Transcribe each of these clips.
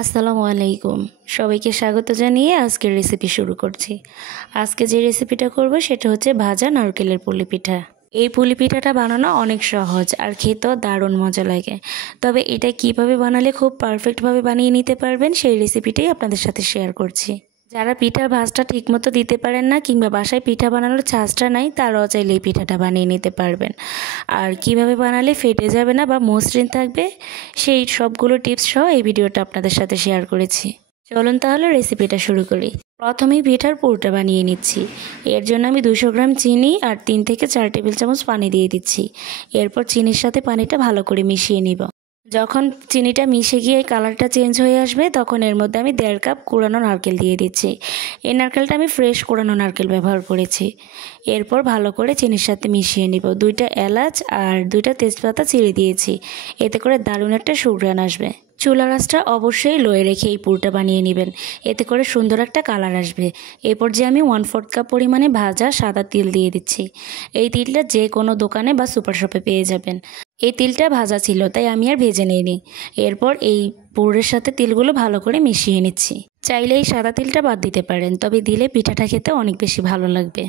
আসসালামু আলাইকুম। সবাইকে স্বাগত জানিয়ে আজকের রেসিপি শুরু করছি। আজকে যে রেসিপিটা করব সেটা হচ্ছে ভাজা নারকেলের পুলি পিঠা। এই পুলি পিঠাটা বানানো অনেক সহজ আর খেতেও দারুণ মজা লাগে। তবে এটা কিভাবে বানালে খুব পারফেক্টভাবে বানিয়ে নিতে পারবেন সেই রেসিপিটাই আপনাদের সাথে শেয়ার করছি। যারা পিঠার ভাজটা ঠিকমতো দিতে পারেন না কিংবা বাসায় পিঠা বানানোর ছাঁচটা নাই তারাও চাইলে এই পিঠাটা বানিয়ে নিতে পারবেন। আর কিভাবে বানালে ফেটে যাবে না বা মসৃণ থাকবে সেই সবগুলো টিপস সহ এই ভিডিওটা আপনাদের সাথে শেয়ার করেছি। চলুন তাহলে রেসিপিটা শুরু করি। প্রথমেই পিঠার পুরটা বানিয়ে নিচ্ছি। এর জন্য আমি 200 গ্রাম চিনি আর 3 থেকে 4 টেবিল চামচ পানি দিয়ে দিচ্ছি। এরপর চিনির সাথে পানিটা ভালো করে মিশিয়ে নিব। যখন চিনিটা মিশে গিয়ে কালারটা চেঞ্জ হয়ে আসবে তখন এর মধ্যে আমি 1.5 কাপ কুড়ানো নারকেল দিয়ে দিচ্ছি। এই নারকেলটা আমি ফ্রেশ কুড়ানো নারকেল ব্যবহার করেছি। এরপর ভালো করে চিনির সাথে মিশিয়ে নিব। 2টা এলাচ আর 2টা তেজপাতা চিড়ে দিয়েছি। এতে করে দারুণ একটা সুঘ্রাণ আসবে। চুলার আঁচটা অবশ্যই লোয়ে রেখে এই পুরটা বানিয়ে নেবেন, এতে করে সুন্দর একটা কালার আসবে। এরপর যে আমি 1/4 কাপ পরিমাণে ভাজা সাদা তিল দিয়ে দিচ্ছি। এই তিলটা যে কোনো দোকানে বা সুপার শপে পেয়ে যাবেন। এই তিলটা ভাজা ছিল তাই আমি আর ভেজে নিইনি। এরপর এই পুরের সাথে তিলগুলো ভালো করে মিশিয়ে নিচ্ছি। চাইলে এই সাদা তিলটা বাদ দিতে পারেন, তবে দিলে পিঠাটা খেতে অনেক বেশি ভালো লাগবে।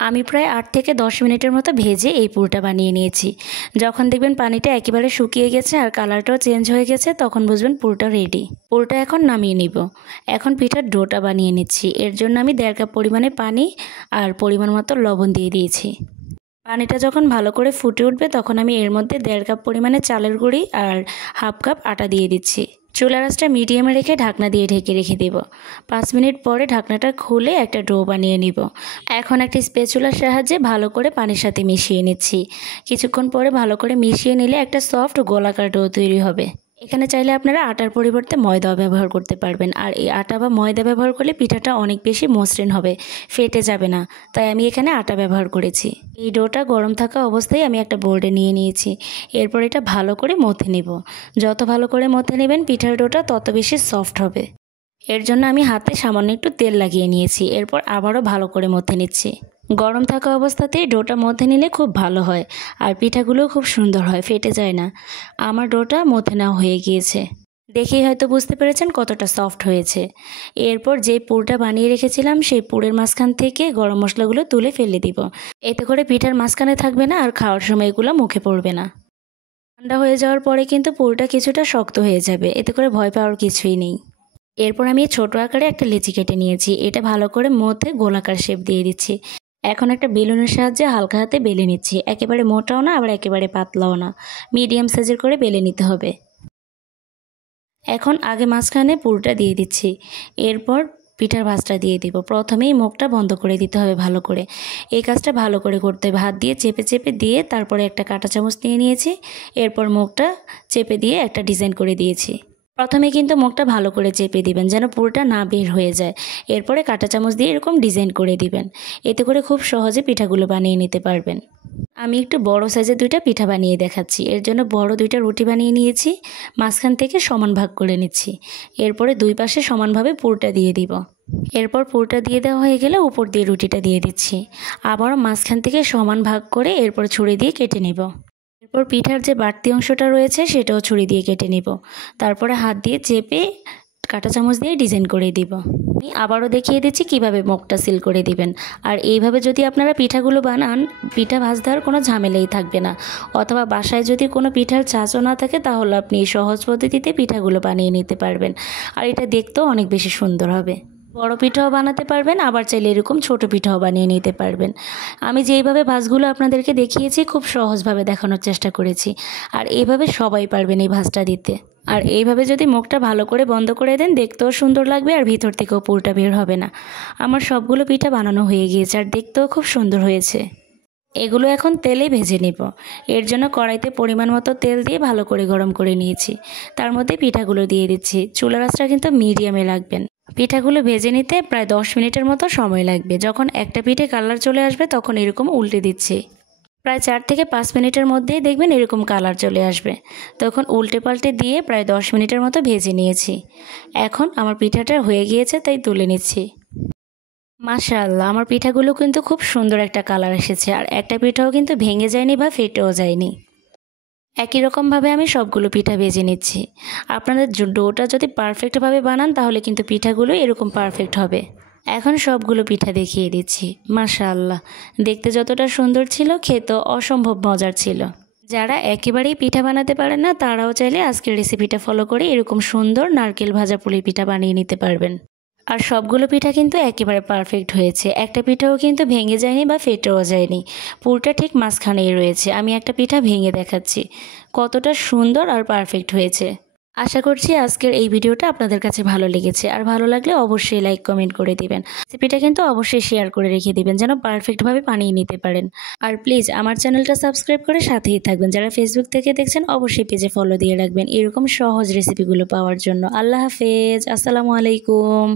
আমি প্রায় 8 থেকে 10 মিনিটের মতো ভেজে এই পুরটা বানিয়ে নিয়েছি। যখন দেখবেন পানিটা একেবারে শুকিয়ে গেছে আর কালারটাও চেঞ্জ হয়ে গেছে তখন বুঝবেন পুরটা রেডি। পুরটা এখন নামিয়ে নিব। এখন পিঠার ডোটা বানিয়ে নিচ্ছি। এর জন্য আমি 1.5 কাপ পরিমাণে পানি আর পরিমাণ মতো লবণ দিয়ে দিয়েছি। পানিটা যখন ভালো করে ফুটে উঠবে তখন আমি এর মধ্যে 1.5 কাপ পরিমাণে চালের গুঁড়ি আর 1/2 কাপ আটা দিয়ে দিচ্ছি। চুলার আঁচটা মিডিয়ামে রেখে ঢাকনা দিয়ে ঢেকে রেখে দেব। 5 মিনিট পরে ঢাকনাটা খুলে একটা ডো বানিয়ে নিব। এখন একটা স্প্যাচুলার সাহায্যে ভালো করে পানির সাথে মিশিয়ে নিচ্ছি। কিছুক্ষণ পরে ভালো করে মিশিয়ে নিলে একটা সফট গোলাকার ডো তৈরি হবে। এখানে চাইলে আপনারা আটার পরিবর্তে ময়দাও ব্যবহার করতে পারবেন। আর এই আটা বা ময়দা ব্যবহার করলে পিঠাটা অনেক বেশি মসৃণ হবে, ফেটে যাবে না। তাই আমি এখানে আটা ব্যবহার করেছি। এই ডোটা গরম থাকা অবস্থায় আমি একটা বোর্ডে নিয়ে নিয়েছি। এরপর এটা ভালো করে মথে নেব। যত ভালো করে মথে নেবেন পিঠার ডোটা তত বেশি সফট হবে। এর জন্য আমি হাতে সামান্য একটু তেল লাগিয়ে নিয়েছি। এরপর আবারও ভালো করে মথে নিচ্ছি। গরম থাকা অবস্থাতেই ডোটা মথে নিলে খুব ভালো হয় আর পিঠাগুলোও খুব সুন্দর হয়, ফেটে যায় না। আমার ডোটা মথে নেওয়া হয়ে গিয়েছে। দেখেই হয়তো বুঝতে পেরেছেন কতটা সফট হয়েছে। এরপর যে পুরটা বানিয়ে রেখেছিলাম সেই পুরের মাঝখান থেকে গরম মশলাগুলো তুলে ফেলে দিব। এতে করে পিঠার মাঝখানে থাকবে না আর খাওয়ার সময় এগুলো মুখে পড়বে না। ঠান্ডা হয়ে যাওয়ার পরে কিন্তু পুরটা কিছুটা শক্ত হয়ে যাবে, এতে করে ভয় পাওয়ার কিছুই নেই। এরপর আমি ছোট আকারে একটা লেচি কেটে নিয়েছি। এটা ভালো করে মধ্যে গোলাকার শেপ দিয়ে দিচ্ছি। এখন একটা বেলুনের সাহায্যে হালকা হাতে বেলে নিচ্ছি। একেবারে মোটাও না আবার একেবারে পাতলাও না, মিডিয়াম সাইজের করে বেলে নিতে হবে। এখন আগে মাঝখানে পুরটা দিয়ে দিচ্ছি। এরপর পিঠার ভাঁজটা দিয়ে দিব। প্রথমেই মুখটা বন্ধ করে দিতে হবে ভালো করে। এই কাজটা ভালো করে করতে হবে। হাত দিয়ে চেপে চেপে দিয়ে তারপরে একটা কাঁটা চামচ নিয়ে নিয়েছি। এরপর মুখটা চেপে দিয়ে একটা ডিজাইন করে দিয়েছি। প্রথমে কিন্তু মুখটা ভালো করে চেপে দিবেন যেন পুরোটা না বের হয়ে যায়। এরপরে কাঁটা চামচ দিয়ে এরকম ডিজাইন করে দিবেন। এতে করে খুব সহজে পিঠাগুলো বানিয়ে নিতে পারবেন। আমি একটু বড় সাইজের 2টা পিঠা বানিয়ে দেখাচ্ছি। এর জন্য বড় 2টা রুটি বানিয়ে নিয়েছি। মাঝখান থেকে সমান ভাগ করে নিচ্ছি। এরপরে দুই পাশে সমানভাবে পুরটা দিয়ে দিব। এরপর পুরটা দিয়ে দেওয়া হয়ে গেলে উপর দিয়ে রুটিটা দিয়ে দিচ্ছি। আবারও মাঝখান থেকে সমান ভাগ করে এরপর ছুরি দিয়ে কেটে নেব। এরপর পিঠার যে বাড়তি অংশটা রয়েছে সেটাও ছুরি দিয়ে কেটে নেব। তারপরে হাত দিয়ে চেপে কাঁটা চামচ দিয়ে ডিজাইন করে দিব। আমি আবারও দেখিয়ে দিচ্ছি কিভাবে মুখটা সিল করে দিবেন। আর এইভাবে যদি আপনারা পিঠাগুলো বানান পিঠা ভাজতে আর কোনো ঝামেলাই থাকবে না। অথবা বাসায় যদি কোনো পিঠার চাচও না থাকে তাহলে আপনি সহজ পদ্ধতিতে পিঠাগুলো বানিয়ে নিতে পারবেন। আর এটা দেখতেও অনেক বেশি সুন্দর হবে। বড় পিঠাও বানাতে পারবেন, আবার চাইলে এরকম ছোট পিঠাও বানিয়ে নিতে পারবেন। আমি যেইভাবে ভাঁজগুলো আপনাদেরকে দেখিয়েছি খুব সহজভাবে দেখানোর চেষ্টা করেছি। আর এইভাবে সবাই পারবেন এই ভাঁজটা দিতে। আর এইভাবে যদি মুখটা ভালো করে বন্ধ করে দেন দেখতেও সুন্দর লাগবে আর ভিতর থেকেও পুরটা বের হবে না। আমার সবগুলো পিঠা বানানো হয়ে গিয়েছে আর দেখতেও খুব সুন্দর হয়েছে। এগুলো এখন তেলে ভেজে নেব। এর জন্য কড়াইতে পরিমাণ মতো তেল দিয়ে ভালো করে গরম করে নিয়েছি। তার মধ্যে পিঠাগুলো দিয়ে দিচ্ছি। চুলার আঁচটা কিন্তু মিডিয়ামে রাখবেন। পিঠাগুলো ভেজে নিতে প্রায় 10 মিনিটের মতো সময় লাগবে। যখন একটা পিঠে কালার চলে আসবে তখন এরকম উল্টে দিচ্ছি। প্রায় 4 থেকে 5 মিনিটের মধ্যেই দেখবেন এরকম কালার চলে আসবে। তখন উল্টে পাল্টে দিয়ে প্রায় 10 মিনিটের মতো ভেজে নিয়েছি। এখন আমার পিঠাটা হয়ে গিয়েছে তাই তুলে নিচ্ছি। মাশাআল্লাহ, আমার পিঠাগুলো কিন্তু খুব সুন্দর একটা কালার এসেছে আর একটা পিঠাও কিন্তু ভেঙে যায়নি বা ফেটেও যায়নি। একই রকমভাবে আমি সবগুলো পিঠা ভেজে নিচ্ছি। আপনাদের ডোটা যদি পারফেক্টভাবে বানান তাহলে কিন্তু পিঠাগুলো এরকম পারফেক্ট হবে। এখন সবগুলো পিঠা দেখিয়ে দিচ্ছি। মাশাআল্লাহ, দেখতে যতটা সুন্দর ছিল খেতেও অসম্ভব মজার ছিল। যারা একেবারেই পিঠা বানাতে পারেন না তারাও চাইলে আজকের রেসিপিটা ফলো করে এরকম সুন্দর নারকেল ভাজা পুলি পিঠা বানিয়ে নিতে পারবেন। আর সবগুলো পিঠা কিন্তু একেবারে পারফেক্ট হয়েছে। একটা পিঠাও কিন্তু ভেঙে যায়নি বা ফেটেও যায়নি, পুরটা ঠিক মাঝখানেই রয়েছে। আমি একটা পিঠা ভেঙে দেখাচ্ছি কতটা সুন্দর আর পারফেক্ট হয়েছে। আশা করছি আজকের এই ভিডিওটা আপনাদের কাছে ভালো লেগেছে, আর ভালো লাগলে অবশ্যই লাইক কমেন্ট করে দিবেন। রেসিপিটা কিন্তু অবশ্যই শেয়ার করে রেখে দিবেন যেন পারফেক্টভাবে বানিয়ে নিতে পারেন। আর প্লিজ আমার চ্যানেলটা সাবস্ক্রাইব করে সাথেই থাকবেন। যারা ফেসবুক থেকে দেখছেন অবশ্যই পেজে ফলো দিয়ে রাখবেন এরকম সহজ রেসিপিগুলো পাওয়ার জন্য। আল্লাহ হাফেজ, আসসালামু আলাইকুম।